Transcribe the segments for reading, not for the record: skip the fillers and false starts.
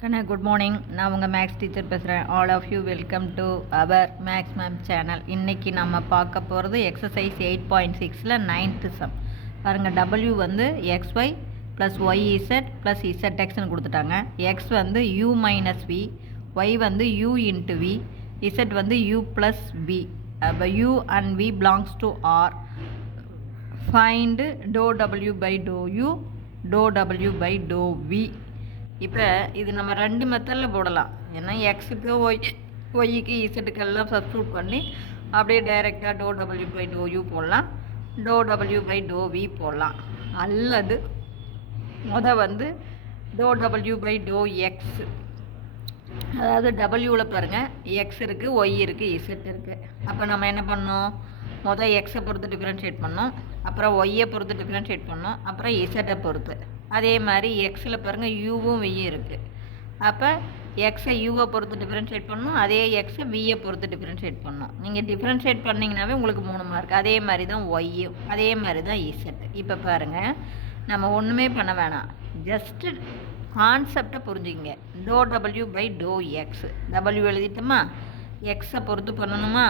Kana, good morning. நான் உங்கள் maths teacher பேசுகிறேன். All of you welcome to our maths ma'am channel. இன்றைக்கி நம்ம பார்க்க போகிறது எக்ஸசைஸ் 8.6ல் 9th சம். பாருங்கள், டபிள்யூ வந்து XY ப்ளஸ் YZ ப்ளஸ் ZXன்னு கொடுத்துட்டாங்க. X வந்து U மைனஸ் V, Y வந்து U இன்ட்டு V, Z வந்து U ப்ளஸ் V. அப்போ U and V belongs to R. Find doe W by doe U, doe W by doe V. இப்போ இது நம்ம ரெண்டு மெத்தடில் போடலாம். ஏன்னா எக்ஸுக்கு ஒய்க்கு இசட்டுக்கெல்லாம் சப்ஸ்டியூட் பண்ணி அப்படியே டைரெக்டாக டோ டபிள்யூ பை டோ யூ போடலாம், டோ டபிள்யூ பை டோ வி போடலாம். அல்லது வந்து டோ டபிள்யூ பை டோ எக்ஸ், அதாவது டபிள்யூவில் பாருங்கள் எக்ஸ் இருக்குது, ஒய் இருக்குது, இசட் இருக்குது. அப்போ நம்ம என்ன பண்ணோம், எக்ஸை பொறுத்து டிஃப்ரென்ஷியேட் பண்ணோம், அப்புறம் ஒய்யை பொறுத்து டிஃப்ரென்ஷியேட் பண்ணோம், அப்புறம் இசட்டை பொறுத்து. அதே மாதிரி எக்ஸில் பாருங்கள் யூவும் வியும் இருக்குது. அப்போ எக்ஸை யூவை பொறுத்து டிஃப்ரென்ஷியேட் பண்ணணும், அதே எக்ஸை வியை பொறுத்து டிஃப்ரென்ஷியேட் பண்ணணும். நீங்கள் டிஃப்ரென்ஷியேட் பண்ணிங்கனாவே உங்களுக்கு 3 மார்க். அதே மாதிரி தான் ஒய்யும், அதே மாதிரி தான் இசட். இப்போ பாருங்கள், நம்ம ஒன்றுமே பண்ண வேணாம், ஜஸ்ட்டு கான்செப்டை புரிஞ்சுக்கிங்க. டோ W by to X, W எழுதிட்டோமா, எக்ஸை பொறுத்து பண்ணணுமா,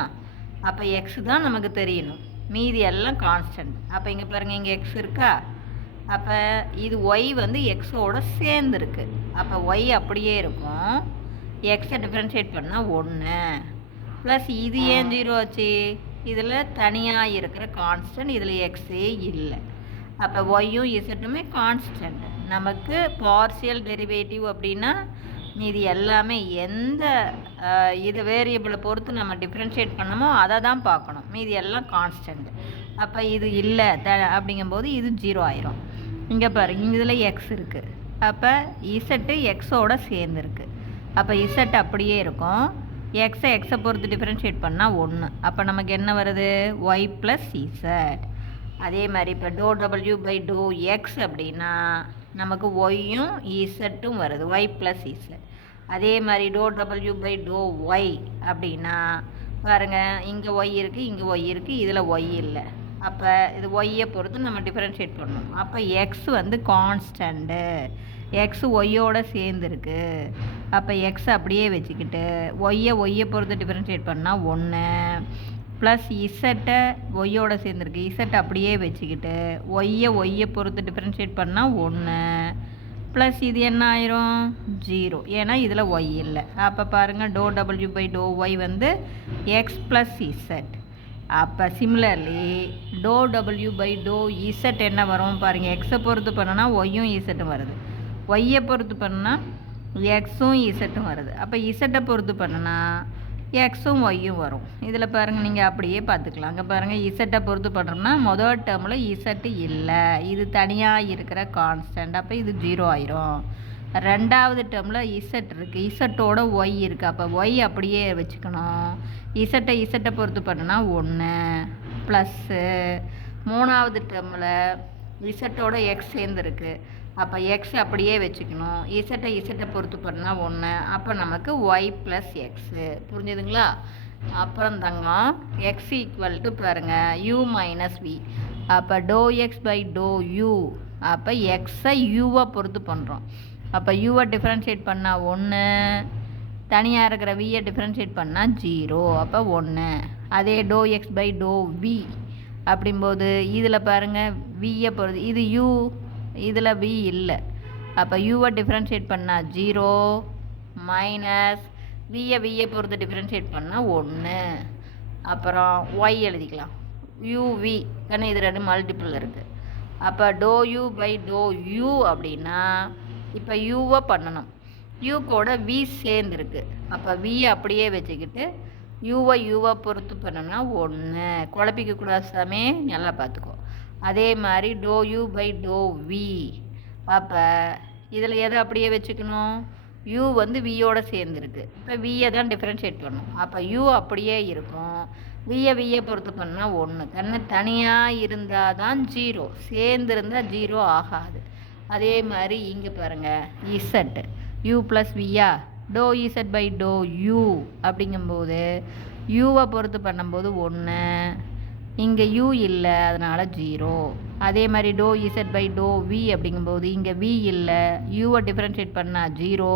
அப்போ எக்ஸ் தான் நமக்கு தெரியணும், மீதி எல்லாம் கான்ஸ்டன்ட். அப்போ இங்கே பாருங்கள், இங்கே எக்ஸ் இருக்கா, அப்போ இது ஒய் வந்து எக்ஸோட சேர்ந்துருக்கு. அப்போ ஒய் அப்படியே இருக்கும், எக்ஸை டிஃப்ரென்ஷியேட் பண்ணால் 1 ப்ளஸ் இது ஏன் 0 ஆச்சு, இதில் தனியாக இருக்கிற கான்ஸ்டன்ட், இதில் எக்ஸே இல்லை. அப்போ ஒய்யும் இசட்டுமே கான்ஸ்டன்ட். நமக்கு பார்சியல் டெரிவேட்டிவ் அப்படின்னா இது எல்லாமே எந்த இது வேரியபிளை பொறுத்து நம்ம டிஃப்ரென்ஷியேட் பண்ணமோ அதை தான் பார்க்கணும், மீதி எல்லாம் கான்ஸ்டன்ட். அப்போ இது இல்லை அப்படிங்கும்போது இது 0 ஆயிரும். இங்கே பாருங்க, இதில் எக்ஸ் இருக்குது, அப்போ இசட்டு எக்ஸோட சேர்ந்துருக்கு. அப்போ இசட் அப்படியே இருக்கும், எக்ஸை பொறுத்து டிஃப்ரென்ஷியேட் பண்ணால் 1. அப்போ நமக்கு என்ன வருது, ஒய் ப்ளஸ் இசட். அதே மாதிரி இப்போ doe W by to X அப்படின்னா நமக்கு ஒய்யும் இசட்டும் வருது, ஒய் ப்ளஸ் இசட். அதே மாதிரி to W by to Y அப்படின்னா பாருங்கள், இங்கே ஒய் இருக்குது, இங்கே ஒய் இருக்குது, இதில் ஒய் இல்லை. அப்போ இது ஒய்யை பொறுத்து நம்ம டிஃப்ரென்ஷியேட் பண்ணணும். அப்போ எக்ஸ் வந்து கான்ஸ்டண்ட்டு, எக்ஸ் ஒய்யோடு சேர்ந்துருக்கு. அப்போ எக்ஸ் அப்படியே வச்சுக்கிட்டு ஒய்யை பொறுத்து டிஃப்ரென்ஷியேட் பண்ணால் 1 ப்ளஸ் இசட்டை ஒய்யோடு சேர்ந்துருக்கு, இசட் அப்படியே வச்சுக்கிட்டு ஒய்யை பொறுத்து டிஃப்ரென்ஷியேட் பண்ணால் 1 ப்ளஸ் இது என்ன ஆயிரும் 0, ஏன்னா இதில் ஒய் இல்லை. அப்போ பாருங்கள், doe W by to Y வந்து எக்ஸ் ப்ளஸ் இசட். அப்போ similarly doe W by to Z என்ன வரும் பாருங்கள், எக்ஸை பொறுத்து பண்ணனா ஒய்யும் இசட்டும் வருது, ஒய்யை பொறுத்து பண்ணனா எக்ஸும் இசட்டும் வருது. அப்போ இசட்டை பொறுத்து பண்ணனா எக்ஸும் ஒய்யும் வரும். இதில் பாருங்கள், நீங்கள் அப்படியே பார்த்துக்கலாம். அங்கே பாருங்கள், இசட்டை பொறுத்து பண்ணுறோம்னா முதல் டேர்மில் இசட்டு இல்லை, இது தனியாக இருக்கிற கான்ஸ்டன்ட், அப்போ இது 0 ஆயிரும். ரெண்டாவது டேர்மில் இசட் இருக்குது, இசட்டோட ஒய் இருக்குது, அப்போ ஒய் அப்படியே வச்சுக்கணும், இசட்டை பொறுத்து பண்ணனா 1 ப்ளஸ்ஸு மூணாவது டேர்மில் இசட்டோட எக்ஸ் சேர்ந்துருக்கு, அப்போ எக்ஸ் அப்படியே வச்சுக்கணும், இசட்டை பொறுத்து பண்ணால் 1, அப்போ நமக்கு ஒய் ப்ளஸ் எக்ஸு. புரிஞ்சுதுங்களா? அப்புறம் தாங்க எக்ஸ் ஈக்குவல் டு பாருங்கள் யூ மைனஸ் வி. அப்போ doe X by to U, அப்போ எக்ஸை யூவை பொறுத்து பண்ணுறோம். அப்போ யூவை டிஃப்ரென்ஷியேட் பண்ணால் 1, தனியாக இருக்கிற வியை டிஃப்ரென்ஷியேட் பண்ணால் 0, அப்போ 1. அதே டோ எக்ஸ் பை டோ வி அப்படிம்போது இதில் பாருங்கள், வியை பொறுத்து இது யூ, இதில் வி இல்லை, அப்போ யூவை டிஃப்ரென்ஷியேட் பண்ணால் 0 மைனஸ் வியை பொறுத்து டிஃப்ரென்ஷியேட் பண்ணால் 1. அப்புறம் ஒய் எழுதிக்கலாம், யூவி, ஏன்னா இது 2 மல்டிபிள் இருக்குது. அப்போ doe U by to U அப்படின்னா இப்போ யூவை பண்ணணும், யூ கூட வி சேர்ந்துருக்கு, அப்போ வியை அப்படியே வச்சுக்கிட்டு யூவை பொறுத்து பண்ணணும்னா 1. குழப்பிக்கக்கூடாது சாமி, நல்லா பார்த்துக்கோ. அதே மாதிரி doe U by to V, அப்போ இதில் எதை அப்படியே வச்சுக்கணும், யூ வந்து வியோட சேர்ந்துருக்கு, இப்போ வியை தான் டிஃப்ரென்ஷியேட் பண்ணணும், அப்போ யூ அப்படியே இருக்கும், வியை பொறுத்து பண்ணால் 1. தனியாக இருந்தால் தான் 0, சேர்ந்துருந்தால் 0 ஆகாது. அதே மாதிரி இங்கே பாருங்கள், இசட் யூ ப்ளஸ் வியா, doe Z by to U அப்படிங்கும்போது யூவை பொறுத்து பண்ணும்போது 1 இங்கே யூ இல்லை, அதனால் 0. அதே மாதிரி doe Z by to V அப்படிங்கும்போது இங்கே வி இல்லை, யூவை டிஃப்ரென்ஷியேட் பண்ணால் 0,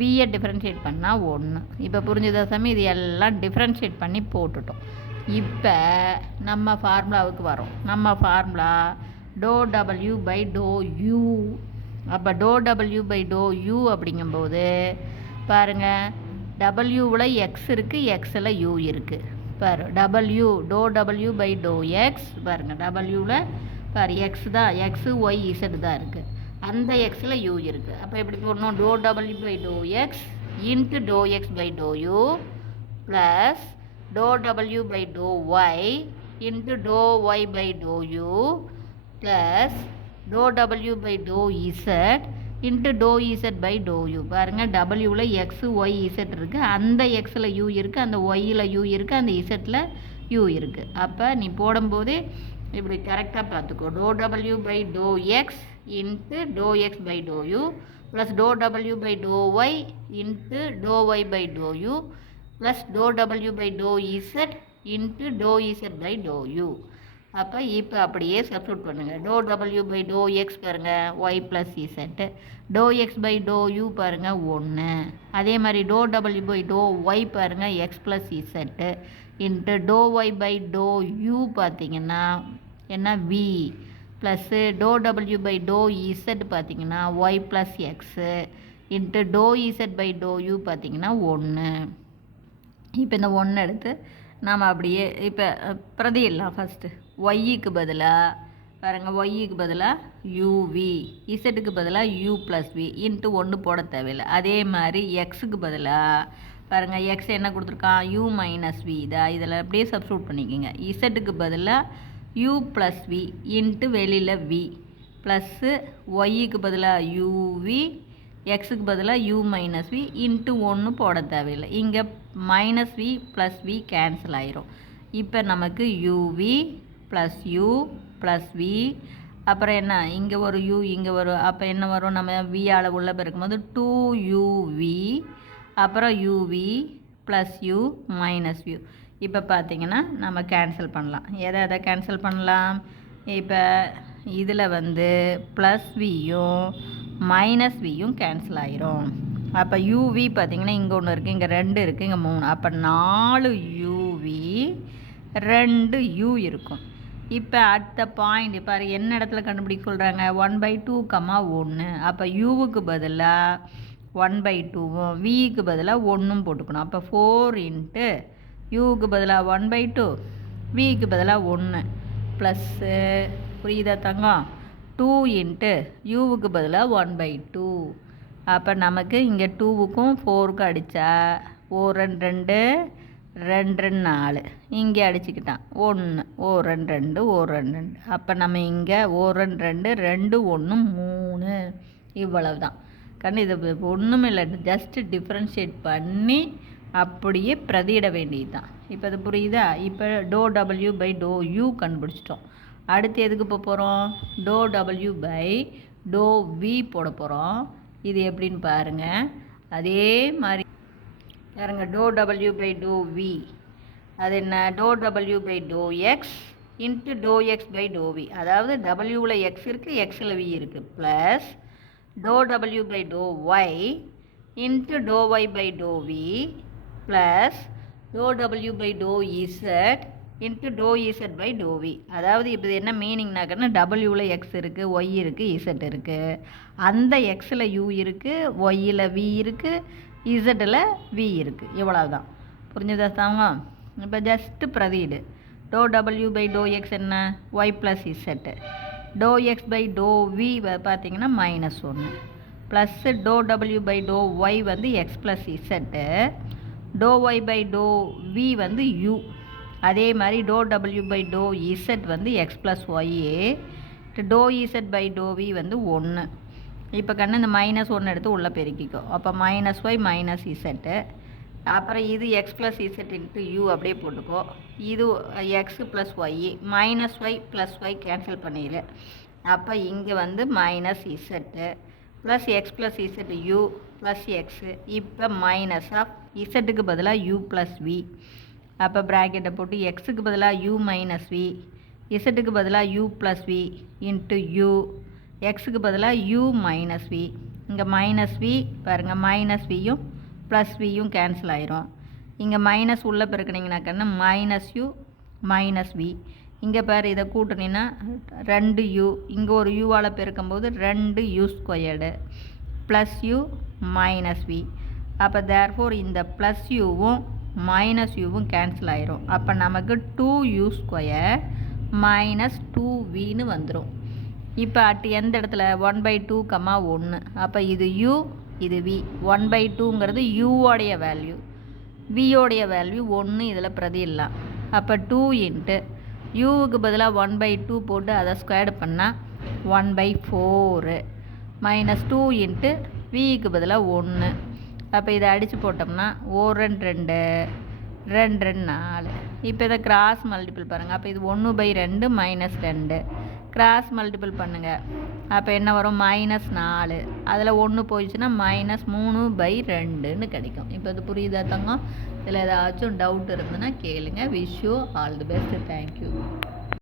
வியை டிஃப்ரென்ஷியேட் பண்ணால் 1. இப்போ புரிஞ்சுதா சாமி? இது எல்லாம் டிஃப்ரென்ஷியேட் பண்ணி போட்டுட்டோம். இப்போ நம்ம ஃபார்முலாவுக்கு வரோம். நம்ம ஃபார்முலா டோ டபிள்யூ பை டோ யூ. அப்போ டோ டபிள்யூ பை டோ யூ அப்படிங்கும்போது பாருங்கள், டபிள்யூவில் எக்ஸ் இருக்குது, எக்ஸில் யூ இருக்குது. பாரு டபிள்யூ டோ டபிள்யூ பை டோ எக்ஸ். பாருங்கள் டபிள்யூவில் பாரு எக்ஸ் தான், எக்ஸு ஒய் இசட் தான் இருக்குது, அந்த எக்ஸில் யூ இருக்குது. அப்போ எப்படி போடணும்? Doe W by to X into to X by to U plus to W by to Y into to Y by to U plus to W by to Z into to Z by to U. பாருங்கள் டபிள்யூவில் x Y Z இருக்குது, அந்த எக்ஸில் U இருக்குது, அந்த ஒய்யில் you இருக்குது, அந்த இசட்டில் you இருக்குது. அப்போ நீ போடும்போது இப்படி கரெக்டாக பார்த்துக்கோ. டோ W by to X into to X by to U plus to W by to Y into to Y by to U plus to W by to Z into to Z by to U. அப்போ இப்போ அப்படியே substitute பண்ணுங்கள். டோ W by to X பாருங்கள் Y plus Z, டோ X by to U பாருங்கள் 1. அதே மாதிரி to W by to Y பாருங்கள் X plus Z into to Y by to U பார்த்திங்கன்னா என்ன வி ப்ளஸ்ஸு டோ டபிள்யூ பை டோ இசட் பார்த்திங்கன்னா Y plus X into to Z by to U பார்த்திங்கன்னா 1. இப்போ இந்த 1 எடுத்து நாம் அப்படியே இப்போ பிரதியிடலாம். ஃபஸ்ட்டு ஒய்க்கு பதிலாக பாருங்கள், ஒய்க்கு பதிலாக யூவி, இசட்டுக்கு பதிலாக யூ ப்ளஸ் வி இன்ட்டு 1 போட தேவையில்லை. அதே மாதிரி எக்ஸுக்கு பதிலாக பாருங்கள், எக்ஸ் என்ன கொடுத்துருக்கான்? U minus V. இதில் அப்படியே சப்ஸ்டியூட் பண்ணிக்கோங்க. இசட்டுக்கு பதிலாக யூ ப்ளஸ் வி இன்ட்டு வெளியில் வி ப்ளஸ்ஸு ஒய்க்கு பதிலாக யூவி, எக்ஸுக்கு பதிலாக யூ மைனஸ் வி இன்ட்டு 1 போட தேவையில்லை. இங்கே minus V plus V cancel ஆயிரும். இப்போ நமக்கு UV plus U plus V, அப்புறம் என்ன இங்கே ஒரு யூ இங்கே வரும். அப்போ என்ன வரும்? நம்ம வியால் உள்ள பெருக்கும்போது 2uv அப்புறம் UV plus U minus you. இப்போ பார்த்திங்கன்னா நம்ம கேன்சல் பண்ணலாம். எதை கேன்சல் பண்ணலாம்? இப்போ இதில் வந்து ப்ளஸ் வியும் மைனஸ் வியும் கேன்சல் ஆயிரும். அப்போ யூவி பார்த்திங்கன்னா இங்கே ஒன்று இருக்குது, இங்கே 2 இருக்குது, இங்கே 3. அப்போ 4 யூவி 2 யூ இருக்கும். இப்போ அடுத்த பாயிண்ட் பாரு, என்ன இடத்துல கண்டுபிடிக்க சொல்கிறாங்க? 1/2, 1. அப்போ யூவுக்கு பதிலாக 1/2வும் விக்கு பதிலாக 1 போட்டுக்கணும். அப்போ 4 இன்ட்டு யூவுக்கு பதிலாக 1/2, விக்கு பதிலாக 1 ப்ளஸ்ஸு புரியுதா தங்கம் 2 இன்ட்டு யூவுக்கு பதிலாக 1/2. அப்போ நமக்கு இங்கே 2க்கும் 4க்கும் அடித்தா 4 2 2 4, இங்கே அடிச்சுக்கிட்டான் 1 4 2 4 2. அப்போ நம்ம இங்கே 4 2 2 1 3 இவ்வளவு தான் கண்ணு. இது ஒன்றும் இல்லை, ஜஸ்ட்டு டிஃப்ரென்ஷியேட் பண்ணி அப்படியே பிரதியிட வேண்டியது தான். இப்போ அது புரியுதா? இப்போ doe W by to U கண்டுபிடிச்சிட்டோம். அடுத்து எதுக்கு போக போகிறோம்? Doe W by to V போட போகிறோம். இது எப்படின்னு பாருங்கள். அதே மாதிரி பாருங்கள், doe W by to V அது என்ன? Doe W by to X into to X by to V. அதாவது டபிள்யூவில் எக்ஸ் இருக்குது, எக்ஸில் வி இருக்குது, plus to W by to Y into to Y by to V plus to W by to Z into to Z by to V. அதாவது இப்போ இது என்ன மீனிங்னாக்கன்னா, டபிள்யூவில் எக்ஸ் இருக்குது, ஒய் இருக்குது, இசட் இருக்குது, அந்த எக்ஸில் யூ இருக்குது, ஒய்யில் வி இருக்குது, இசட்டில் வி இருக்குது. இவ்வளோ தான். புரிஞ்சுதா தாங்க? இப்போ ஜஸ்ட்டு பிரதியிடு. டோ டபிள்யூ பை டோ எக்ஸ் என்ன? Y plus Z. டோ எக்ஸ் பை டோ வி பார்த்தீங்கன்னா -1 ப்ளஸ்ஸு டோ டபிள்யூ பை டோ ஒய் வந்து எக்ஸ் ப்ளஸ் இசட்டு, டோ ஒய் பை டோ வி வந்து யூ. அதே மாதிரி to W by to Z வந்து எக்ஸ் ப்ளஸ் ஒய்ஏ, டோ இசட் பை டோ வி வந்து 1. இப்போ கண்ணு இந்த -1 எடுத்து உள்ளே பெருக்கிக்கோ. அப்போ -y மைனஸ் இசட்டு, அப்புறம் இது X plus Z into U அப்படியே போட்டுக்கோ. இது X plus Y, -y plus Y cancel பண்ணிடு. அப்போ இங்கே வந்து minus Z plus X plus Z U plus X. இப்போ மைனஸ் ஆஃப் இசட்டுக்கு பதிலாக யூ ப்ளஸ் வி அப்போ ப்ராக்கெட்டை போட்டு எக்ஸுக்கு பதிலாக u மைனஸ் வி, இசட்டுக்கு பதிலாக u plus V into U, எக்ஸுக்கு பதிலாக u மைனஸ் வி. இங்கே மைனஸ் வி பாருங்கள், மைனஸ் வியும் ப்ளஸ் வியும் கேன்சல் ஆயிரும். இங்கே மைனஸ் உள்ளே பெருக்கினீங்கன்னாக்கன்னா மைனஸ் யூ மைனஸ் வி. இங்கே பாரு இதை கூட்டினீங்கன்னா 2u, இங்கே ஒரு யூவால் பெருக்கும்போது 2u squared plus U minus V. அப்போ தேர்ஃபோர் இந்த ப்ளஸ் யூவும் மைனஸ் யூவும் கேன்சல் ஆயிரும். அப்போ நமக்கு 2u ஸ்கொயர் மைனஸ் 2vன்னு வந்துடும். இப்போ அட் எந்த இடத்துல 1/2, 1. அப்போ இது u இது v. 1/2ங்கிறது யூவோடைய வேல்யூ, வியோடைய வேல்யூ 1 இதில் பிரதியிடலாம். அப்போ 2 இன்ட்டு யூவுக்கு பதிலாக 1/2 போட்டு அதை ஸ்கொயர்டு பண்ணால் 1/4 மைனஸ் 2 இன்ட்டு விக்கு பதிலாக 1. அப்போ இதை அடித்து போட்டோம்னா 1 2 2 4. இப்போ இதை கிராஸ் மல்டிபிள் பாருங்கள். அப்போ இது 1/2 மைனஸ் 2 கிராஸ் மல்டிபிள் பண்ணுங்கள். அப்போ என்ன வரும்? -4. அதில் 1 போயிடுச்சுன்னா -3/2ன்னு கிடைக்கும். இப்போ இது புரியுதா தங்கம்? இதில் ஏதாச்சும் டவுட் இருந்ததுன்னா கேளுங்க. Wish you all the best. Thank you.